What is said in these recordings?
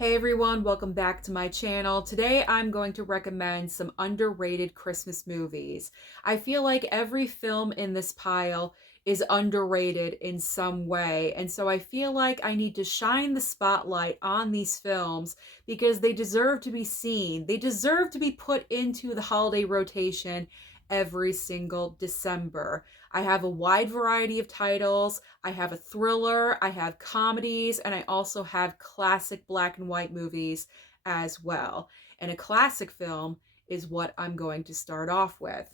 Hey everyone, welcome back to my channel. Today I'm going to recommend some underrated Christmas movies. I feel like every film in this pile is underrated in some way, and so I feel like I need to shine the spotlight on these films because they deserve to be seen. They deserve to be put into the holiday rotation every single December. I have a wide variety of titles. I have a thriller, I have comedies, and I also have classic black and white movies as well. And a classic film is what I'm going to start off with.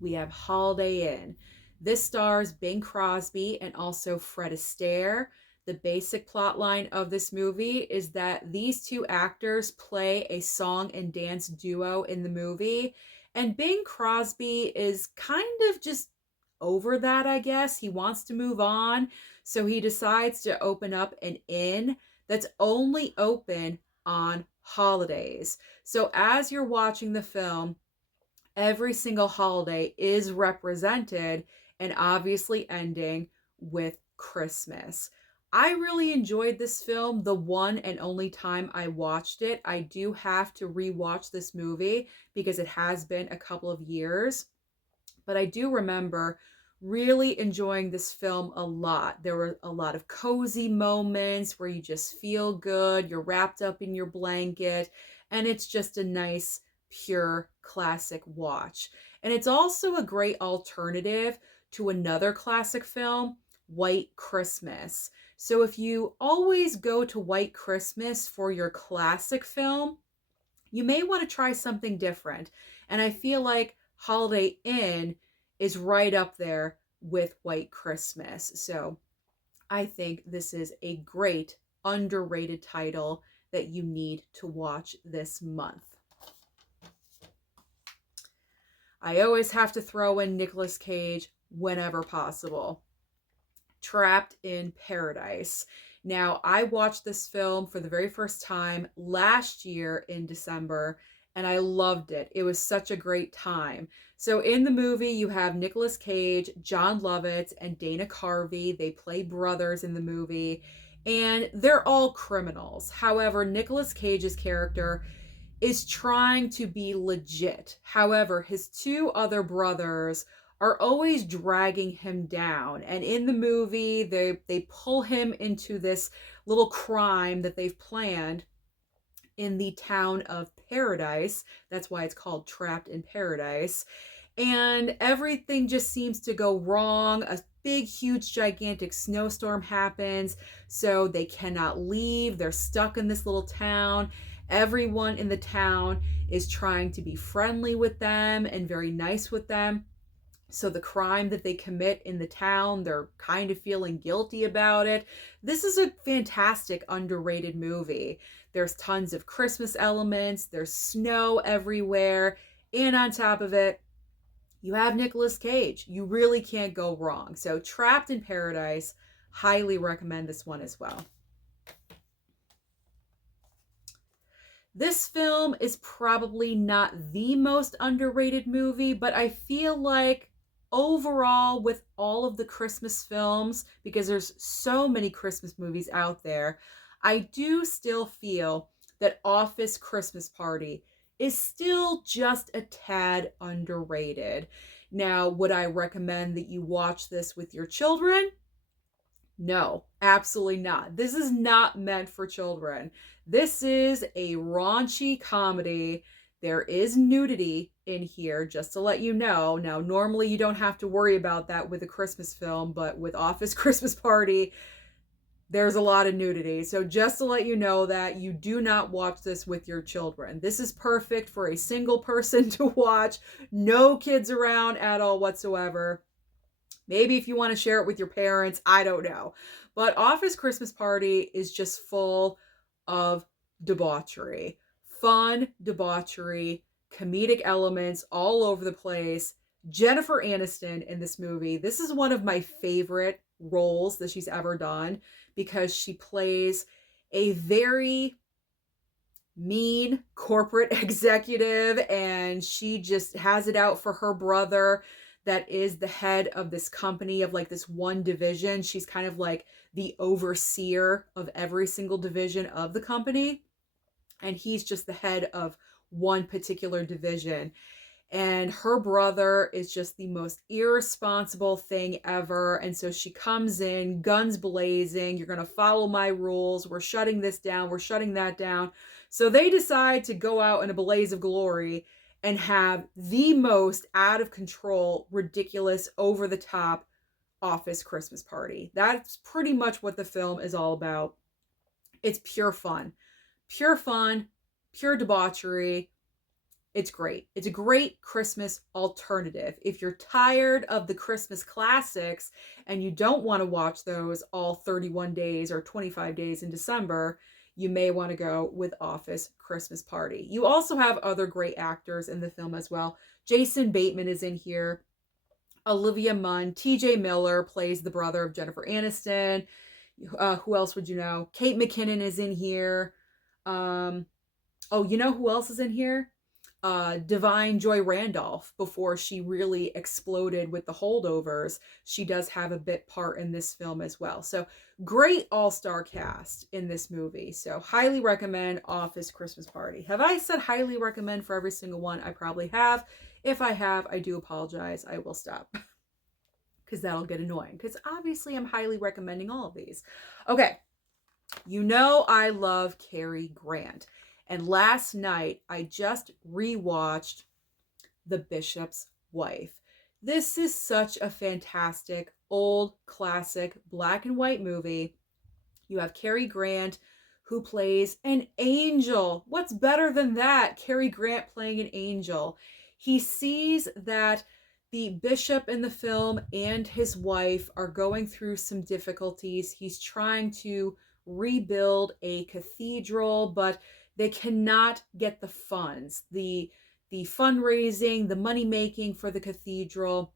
We have Holiday Inn. This stars Bing Crosby and also Fred Astaire. The basic plot line of this movie is that these two actors play a song and dance duo in the movie, and Bing Crosby is kind of just over that, I guess. He wants to move on, so he decides to open up an inn that's only open on holidays. So as you're watching the film, every single holiday is represented and obviously ending with Christmas. I really enjoyed this film the one and only time I watched it. I do have to rewatch this movie because it has been a couple of years, but I do remember really enjoying this film a lot. There were a lot of cozy moments where you just feel good, you're wrapped up in your blanket, and it's just a nice, pure, classic watch. And it's also a great alternative to another classic film, White Christmas. So if you always go to White Christmas for your classic film, you may want to try something different. And I feel like Holiday Inn is right up there with White Christmas. So I think this is a great underrated title that you need to watch this month. I always have to throw in Nicolas Cage whenever possible. Trapped in Paradise. Now, I watched this film for the very first time last year in December, and I loved it. It was such a great time. So in the movie, you have Nicolas Cage, Jon Lovitz, and Dana Carvey. They play brothers in the movie, and they're all criminals. However, Nicolas Cage's character is trying to be legit. However, his two other brothers are always dragging him down. And in the movie, they pull him into this little crime that they've planned in the town of Paradise. That's why it's called Trapped in Paradise. And everything just seems to go wrong. A big, huge, gigantic snowstorm happens, so they cannot leave. They're stuck in this little town. Everyone in the town is trying to be friendly with them and very nice with them. So the crime that they commit in the town, they're kind of feeling guilty about it. This is a fantastic, underrated movie. There's tons of Christmas elements. There's snow everywhere. And on top of it, you have Nicolas Cage. You really can't go wrong. So Trapped in Paradise, highly recommend this one as well. This film is probably not the most underrated movie, but I feel like overall, with all of the Christmas films, because there's so many Christmas movies out there, I do still feel that Office Christmas Party is still just a tad underrated. Now, would I recommend that you watch this with your children? No, absolutely not. This is not meant for children. This is a raunchy comedy. There is nudity in here, just to let you know. Now, normally you don't have to worry about that with a Christmas film, but with Office Christmas Party, there's a lot of nudity. So just to let you know that you do not watch this with your children. This is perfect for a single person to watch. No kids around at all whatsoever. Maybe if you want to share it with your parents, I don't know. But Office Christmas Party is just full of debauchery. Fun debauchery, comedic elements all over the place. Jennifer Aniston in this movie. This is one of my favorite roles that she's ever done because she plays a very mean corporate executive and she just has it out for her brother. that is the head of this company, of like this one division. She's kind of like the overseer of every single division of the company. And he's just the head of one particular division. And her brother is just the most irresponsible thing ever. And so she comes in, guns blazing. You're going to follow my rules. We're shutting this down. We're shutting that down. So they decide to go out in a blaze of glory and have the most out of control, ridiculous, over the top office Christmas party. That's pretty much what the film is all about. It's pure fun, pure debauchery. It's great. It's a great Christmas alternative. If you're tired of the Christmas classics and you don't want to watch those all 31 days or 25 days in December, you may want to go with Office Christmas Party. You also have other great actors in the film as well. Jason Bateman is in here. Olivia Munn. TJ Miller plays the brother of Jennifer Aniston. Who else would you know? Kate McKinnon is in here. You know who else is in here? Divine Joy Randolph. Before she really exploded with the holdovers, she does have a bit part in this film as well. So great all-star cast in this movie. So highly recommend Office Christmas Party. Have I said highly recommend for every single one? I probably have. If I have, I do apologize. I will stop because that'll get annoying, because obviously I'm highly recommending all of these. Okay, you know I love Cary Grant. And last night, I just rewatched The Bishop's Wife. This is such a fantastic, old, classic, black and white movie. You have Cary Grant, who plays an angel. What's better than that? Cary Grant playing an angel. He sees that the bishop in the film and his wife are going through some difficulties. He's trying to rebuild a cathedral, but they cannot get the funds. The fundraising, the money making for the cathedral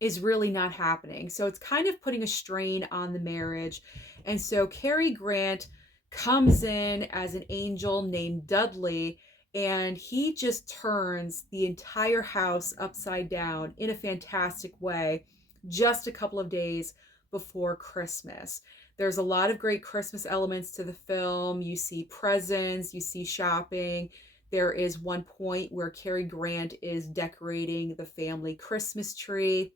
is really not happening. So it's kind of putting a strain on the marriage. And so Cary Grant comes in as an angel named Dudley, and he just turns the entire house upside down in a fantastic way just a couple of days before Christmas. There's a lot of great Christmas elements to the film. You see presents, you see shopping. There is one point where Cary Grant is decorating the family Christmas tree.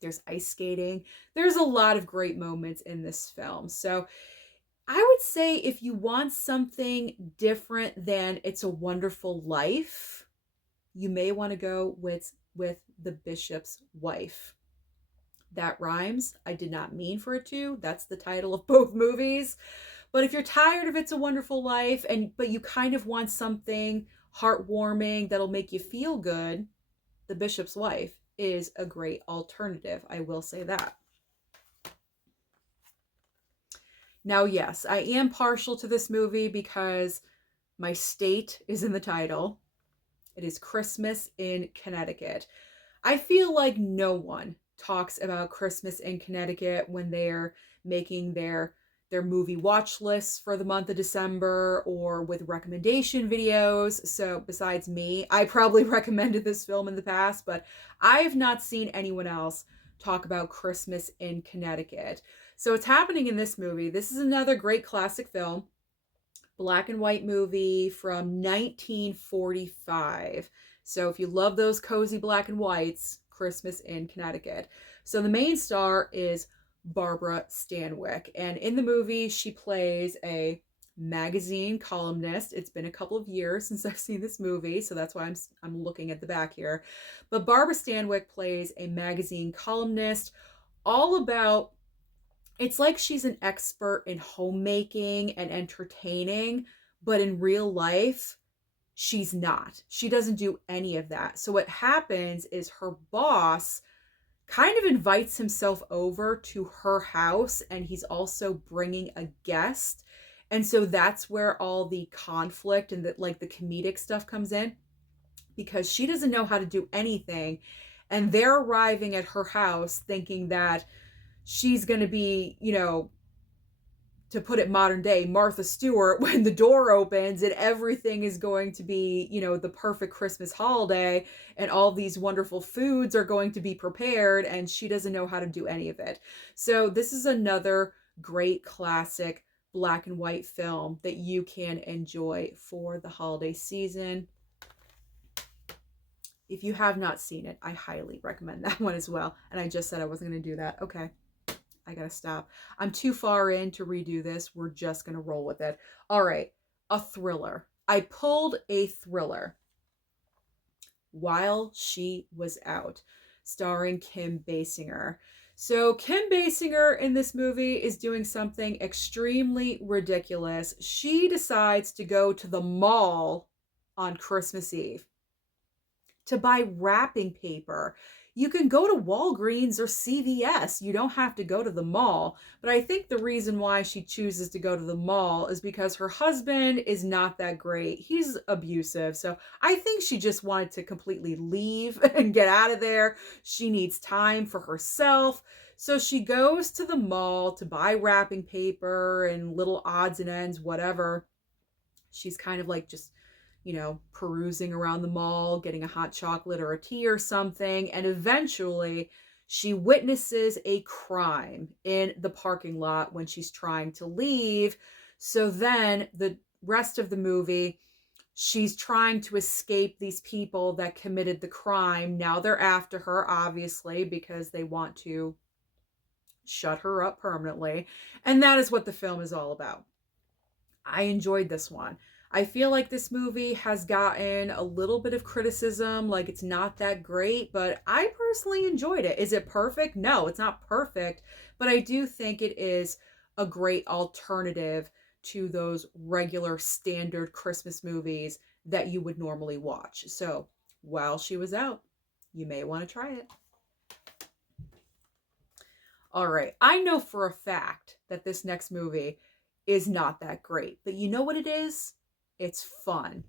There's ice skating. There's a lot of great moments in this film. So I would say if you want something different than It's a Wonderful Life, you may want to go with The Bishop's Wife. That rhymes. I did not mean for it to. That's the title of both movies. But if you're tired of It's a Wonderful Life, but you kind of want something heartwarming that'll make you feel good, The Bishop's Wife is a great alternative. I will say that. Now, yes, I am partial to this movie because my state is in the title. It is Christmas in Connecticut. I feel like no one talks about Christmas in Connecticut when they're making their movie watch lists for the month of December or with recommendation videos. So besides me, I probably recommended this film in the past, but I've not seen anyone else talk about Christmas in Connecticut. So it's happening in this movie. This is another great classic film, black and white movie from 1945. So if you love those cozy black and whites, Christmas in Connecticut. So the main star is Barbara Stanwyck, and in the movie she plays a magazine columnist. It's been a couple of years since I've seen this movie, so that's why I'm looking at the back here. But Barbara Stanwyck plays a magazine columnist, all about, it's like she's an expert in homemaking and entertaining, but in real life she's not. She doesn't do any of that. So what happens is her boss kind of invites himself over to her house, and he's also bringing a guest. And so that's where all the conflict and the comedic stuff comes in, because she doesn't know how to do anything. And they're arriving at her house thinking that she's going to be, to put it modern day, Martha Stewart, when the door opens and everything is going to be, the perfect Christmas holiday and all these wonderful foods are going to be prepared, and she doesn't know how to do any of it. So this is another great classic black and white film that you can enjoy for the holiday season. If you have not seen it, I highly recommend that one as well. And I just said I wasn't going to do that. Okay, I gotta stop. I'm too far in to redo this. We're just gonna roll with it. All right, a thriller. I pulled a thriller. While She Was Out, starring Kim Basinger. So Kim Basinger in this movie is doing something extremely ridiculous. She decides to go to the mall on Christmas Eve to buy wrapping paper. You can go to Walgreens or CVS. You don't have to go to the mall. But I think the reason why she chooses to go to the mall is because her husband is not that great. He's abusive. So I think she just wanted to completely leave and get out of there. She needs time for herself. So she goes to the mall to buy wrapping paper and little odds and ends, whatever. She's kind of like just perusing around the mall, getting a hot chocolate or a tea or something. And eventually she witnesses a crime in the parking lot when she's trying to leave. So then the rest of the movie, she's trying to escape these people that committed the crime. Now they're after her, obviously, because they want to shut her up permanently. And that is what the film is all about. I enjoyed this one. I feel like this movie has gotten a little bit of criticism, like it's not that great, but I personally enjoyed it. Is it perfect? No, it's not perfect, but I do think it is a great alternative to those regular standard Christmas movies that you would normally watch. So, While She Was Out, you may want to try it. All right, I know for a fact that this next movie is not that great, but you know what it is? It's fun.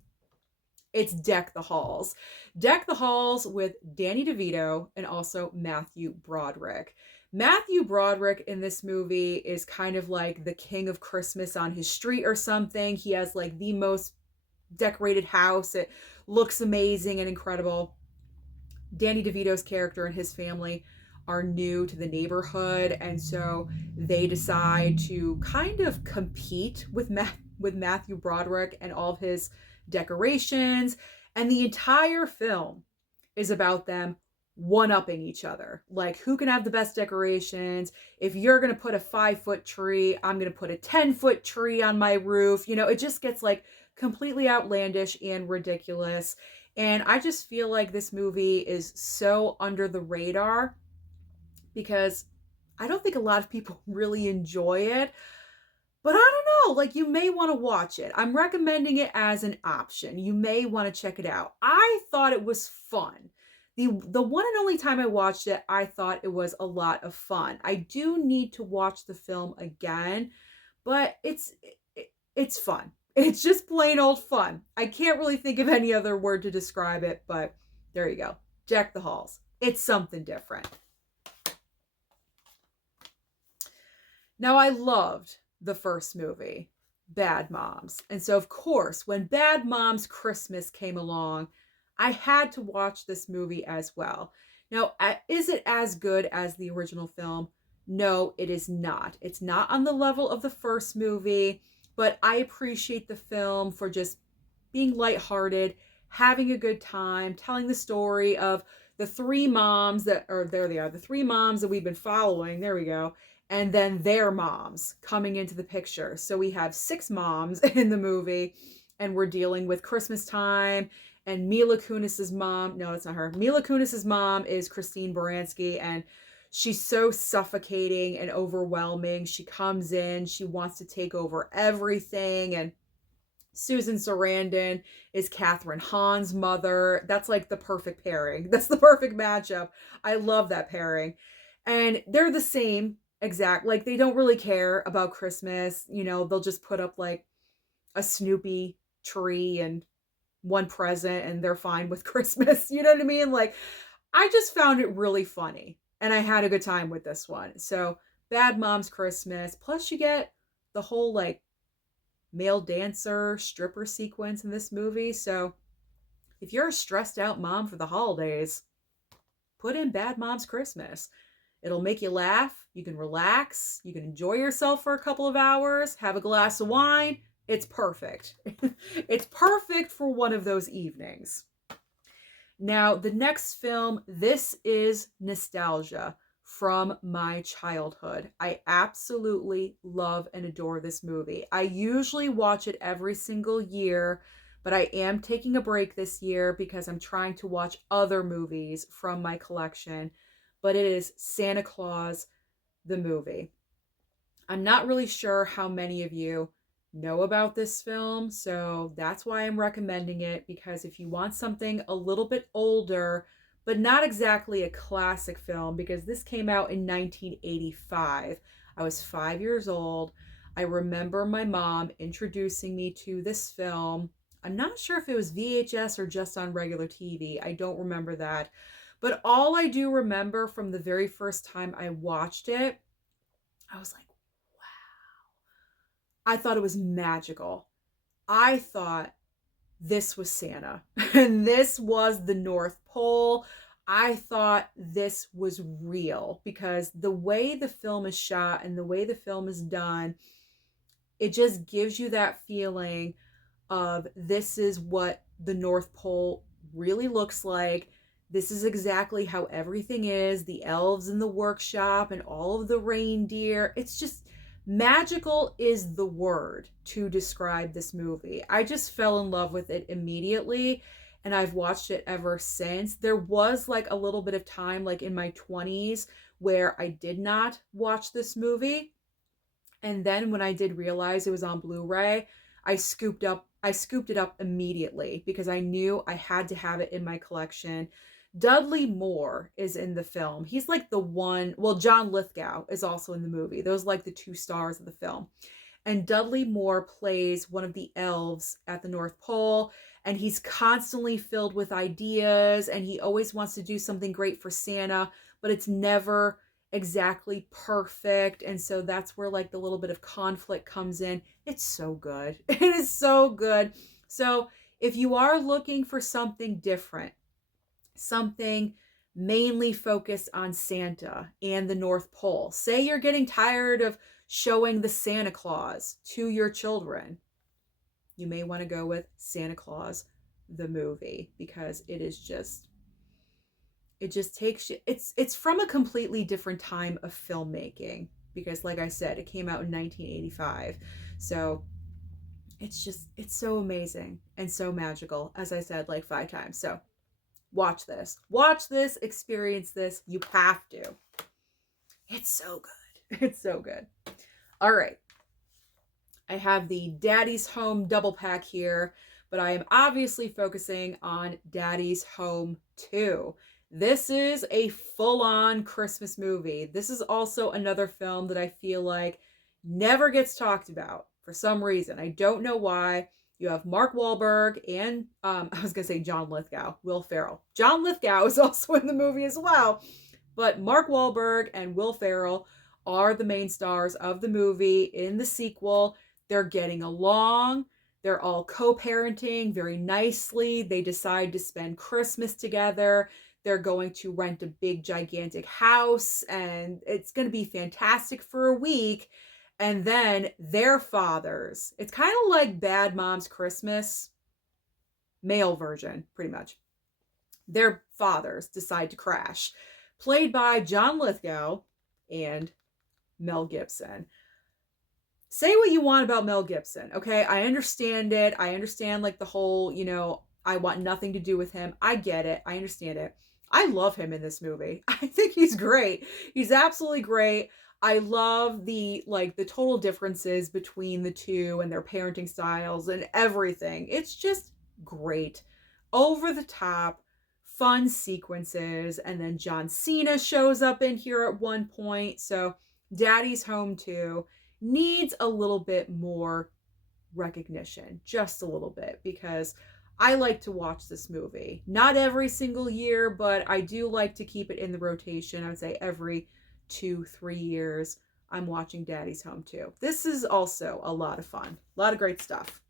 It's Deck the Halls. Deck the Halls with Danny DeVito and also Matthew Broderick. Matthew Broderick in this movie is kind of like the king of Christmas on his street or something. He has like the most decorated house. It looks amazing and incredible. Danny DeVito's character and his family are new to the neighborhood, and so they decide to kind of compete with Matthew Broderick and all of his decorations. And the entire film is about them one-upping each other. Like, who can have the best decorations? If you're going to put a 5-foot tree, I'm going to put a 10-foot tree on my roof. It just gets like completely outlandish and ridiculous. And I just feel like this movie is so under the radar because I don't think a lot of people really enjoy it. But I don't know, like, you may want to watch it. I'm recommending it as an option. You may want to check it out. I thought it was fun. The one and only time I watched it, I thought it was a lot of fun. I do need to watch the film again, but it's fun. It's just plain old fun. I can't really think of any other word to describe it, but there you go. Deck the Halls. It's something different. Now, I loved the first movie, Bad Moms. And so, of course, when Bad Moms Christmas came along, I had to watch this movie as well. Now, is it as good as the original film? No, it is not. It's not on the level of the first movie, but I appreciate the film for just being lighthearted, having a good time, telling the story of the three moms that, or there they are, the three moms that we've been following. There we go. And then their moms coming into the picture. So we have 6 moms in the movie, and we're dealing with Christmas time. And Mila Kunis's mom, no, it's not her. Mila Kunis's mom is Christine Baranski, and she's so suffocating and overwhelming. She comes in, she wants to take over everything. And Susan Sarandon is Catherine Hahn's mother. That's like the perfect pairing. That's the perfect matchup. I love that pairing. And they're the same exact, like, they don't really care about Christmas. They'll just put up like a Snoopy tree and one present and they're fine with Christmas. You know what I mean? Like, I just found it really funny and I had a good time with this one. So Bad Moms Christmas, plus you get the whole like male dancer stripper sequence in this movie. So if you're a stressed out mom for the holidays, put in Bad Moms Christmas. It'll make you laugh. You can relax. You can enjoy yourself for a couple of hours, have a glass of wine. It's perfect. It's perfect for one of those evenings. Now, the next film, this is nostalgia from my childhood. I absolutely love and adore this movie. I usually watch it every single year, but I am taking a break this year because I'm trying to watch other movies from my collection. But it is Santa Claus, the movie. I'm not really sure how many of you know about this film, so that's why I'm recommending it, because if you want something a little bit older, but not exactly a classic film, because this came out in 1985. I was 5 years old. I remember my mom introducing me to this film. I'm not sure if it was VHS or just on regular TV. I don't remember that. But all I do remember from the very first time I watched it, I was like, I thought it was magical. I thought this was Santa and this was the North Pole. I thought this was real because the way the film is shot and the way the film is done, it just gives you that feeling of this is what the North Pole really looks like. This is exactly how everything is. The elves in the workshop and all of the reindeer. It's just magical is the word to describe this movie. I just fell in love with it immediately, and I've watched it ever since. There was like a little bit of time, like in my 20s, where I did not watch this movie. And then when I did realize it was on Blu-ray, I scooped it up immediately because I knew I had to have it in my collection. Dudley Moore is in the film. He's like the one, well, John Lithgow is also in the movie. Those are like the two stars of the film. And Dudley Moore plays one of the elves at the North Pole, and he's constantly filled with ideas, and he always wants to do something great for Santa, but it's never exactly perfect. And so that's where like the little bit of conflict comes in. It's so good. It is so good. So if you are looking for something different, something mainly focused on Santa and the North Pole, say you're getting tired of showing the Santa Claus to your children, you may want to go with Santa Claus, the movie, because it just takes you, it's from a completely different time of filmmaking, because like I said, it came out in 1985. So it's so amazing and so magical, as I said like 5 times. So watch this, experience this. You have to. It's so good. It's so good. All right. I have the Daddy's Home double pack here, but I am obviously focusing on Daddy's Home 2. This is a full-on Christmas movie. This is also another film that I feel like never gets talked about for some reason. I don't know why. You have Mark Wahlberg and, I was going to say John Lithgow, Will Ferrell. John Lithgow is also in the movie as well. But Mark Wahlberg and Will Ferrell are the main stars of the movie. In the sequel, they're getting along. They're all co-parenting very nicely. They decide to spend Christmas together. They're going to rent a big, gigantic house, and it's going to be fantastic for a week. And then their fathers, it's kind of like Bad Moms Christmas, male version, pretty much. Their fathers decide to crash, played by John Lithgow and Mel Gibson. Say what you want about Mel Gibson, okay? I understand it. I understand like the whole, I want nothing to do with him. I get it. I understand it. I love him in this movie. I think he's great. He's absolutely great. I love the total differences between the two and their parenting styles and everything. It's just great. Over the top, fun sequences. And then John Cena shows up in here at one point. So Daddy's Home 2 needs a little bit more recognition, just a little bit, because I like to watch this movie. Not every single year, but I do like to keep it in the rotation. I would say every 2-3 years I'm watching Daddy's Home too. This is also a lot of fun. A lot of great stuff.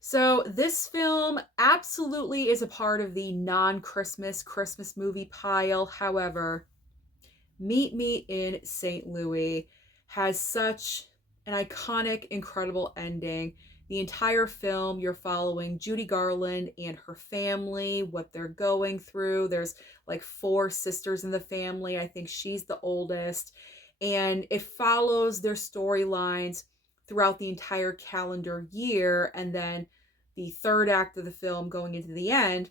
So this film absolutely is a part of the non-Christmas Christmas movie pile. However, Meet Me in St. Louis has such an iconic, incredible ending. The entire film, you're following Judy Garland and her family, what they're going through. There's like 4 sisters in the family. I think she's the oldest. And it follows their storylines throughout the entire calendar year. And then the third act of the film, going into the end,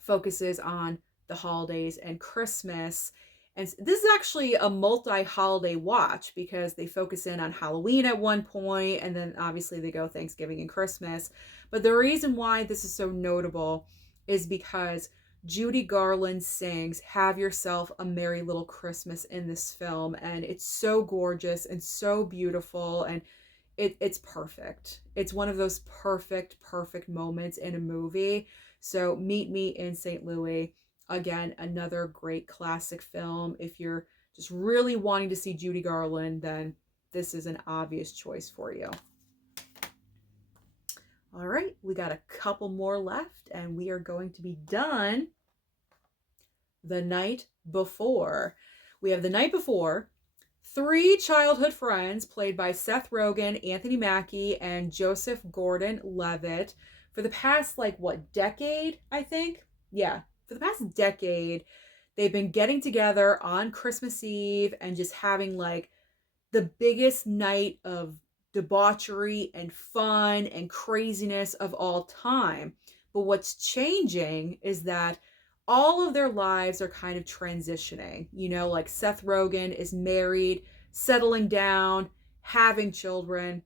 focuses on the holidays and Christmas. And this is actually a multi-holiday watch because they focus in on Halloween at one point, and then obviously they go Thanksgiving and Christmas. But the reason why this is so notable is because Judy Garland sings Have Yourself a Merry Little Christmas in this film, and it's so gorgeous and so beautiful, and it's perfect. It's one of those perfect moments in a movie. So Meet Me in St. Louis, again, another great classic film. If you're just really wanting to see Judy Garland, then this is an obvious choice for you. All right, we got a couple more left and we are going to be done. The Night Before. We have The Night Before, 3 childhood friends played by Seth Rogen, Anthony Mackie, and Joseph Gordon-Levitt. For the past, decade, I think? Yeah, for the past decade, they've been getting together on Christmas Eve and just having, the biggest night of debauchery and fun and craziness of all time. But what's changing is that all of their lives are kind of transitioning. Seth Rogen is married, settling down, having children.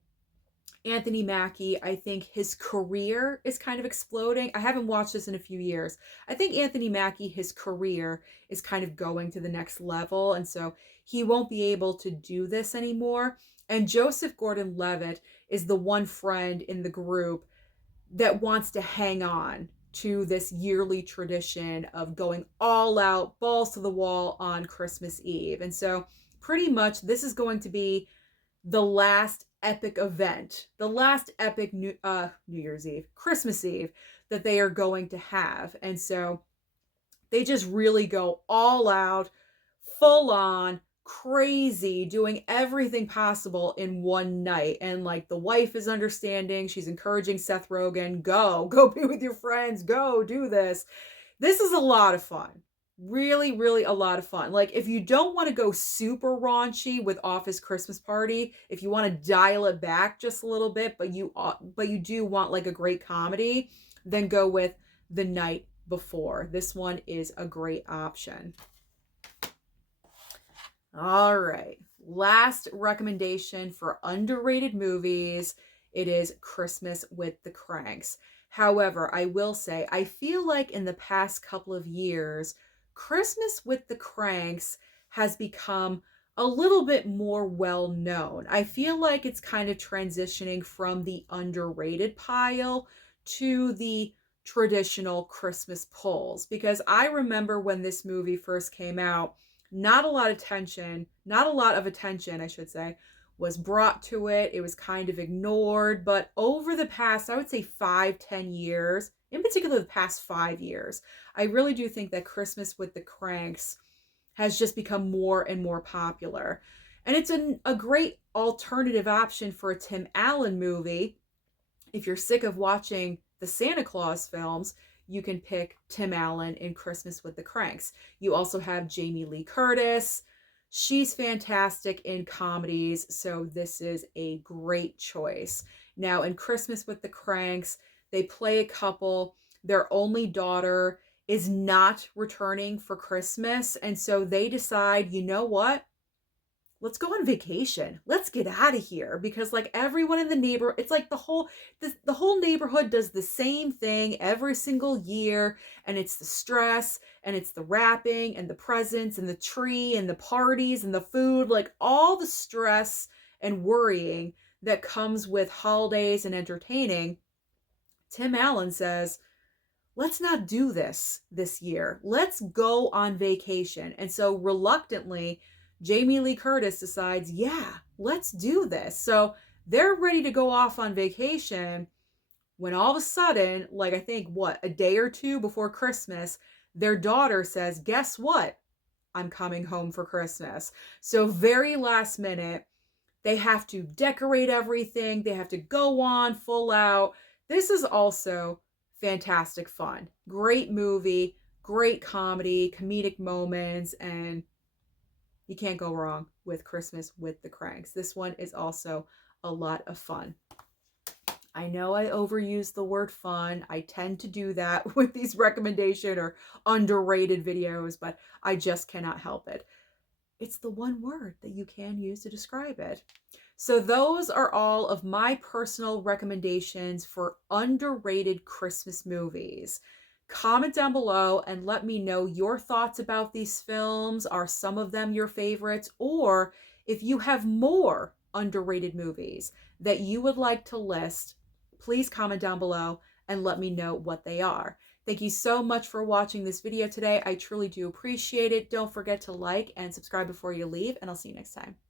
Anthony Mackie, I think his career is kind of exploding. I haven't watched this in a few years. I think Anthony Mackie, his career is kind of going to the next level. And so he won't be able to do this anymore. And Joseph Gordon-Levitt is the one friend in the group that wants to hang on to this yearly tradition of going all out, balls to the wall on Christmas Eve. And so pretty much this is going to be the last epic event, the last epic New Year's Eve, Christmas Eve that they are going to have. And so they just really go all out, full on, crazy, doing everything possible in one night. And the wife is understanding. She's encouraging Seth Rogen, go be with your friends, go do this. This is a lot of fun. Really, really a lot of fun. If you don't want to go super raunchy with Office Christmas Party, if you want to dial it back just a little bit, but you do want a great comedy, then go with The Night Before. This one is a great option. All right. Last recommendation for underrated movies. It is Christmas with the Cranks. However, I will say, I feel like in the past couple of years, Christmas with the Cranks has become a little bit more well known. I feel like it's kind of transitioning from the underrated pile to the traditional Christmas pulls. Because I remember when this movie first came out, not a lot of attention, I should say, was brought to it. It was kind of ignored. But over the past, I would say 5-10 years, in particular the past 5 years, I really do think that Christmas with the Cranks has just become more and more popular. And it's a great alternative option for a Tim Allen movie. If you're sick of watching the Santa Claus films, you can pick Tim Allen in Christmas with the Cranks. You also have Jamie Lee Curtis. She's fantastic in comedies, so this is a great choice. Now, in Christmas with the Cranks, they play a couple. Their only daughter is not returning for Christmas, and so they decide, you know what? Let's go on vacation. Let's get out of here, because everyone in the neighborhood, it's the whole neighborhood does the same thing every single year, and it's the stress and it's the wrapping and the presents and the tree and the parties and the food, all the stress and worrying that comes with holidays and entertaining. Tim Allen says, let's not do this year. Let's go on vacation. And so reluctantly, Jamie Lee Curtis decides, yeah, let's do this. So they're ready to go off on vacation when all of a sudden, like I think, what, a day or two before Christmas, their daughter says, guess what? I'm coming home for Christmas. So very last minute, they have to decorate everything. They have to go on full out. This is also fantastic fun. Great movie, great comedy, comedic moments, and you can't go wrong with Christmas with the Cranks. This one is also a lot of fun. I know I overuse the word fun. I tend to do that with these recommendation or underrated videos, but I just cannot help it. It's the one word that you can use to describe it. So those are all of my personal recommendations for underrated Christmas movies. Comment down below and let me know your thoughts about these films. Are some of them your favorites? Or if you have more underrated movies that you would like to list, please comment down below and let me know what they are. Thank you so much for watching this video today. I truly do appreciate it. Don't forget to like and subscribe before you leave, and I'll see you next time.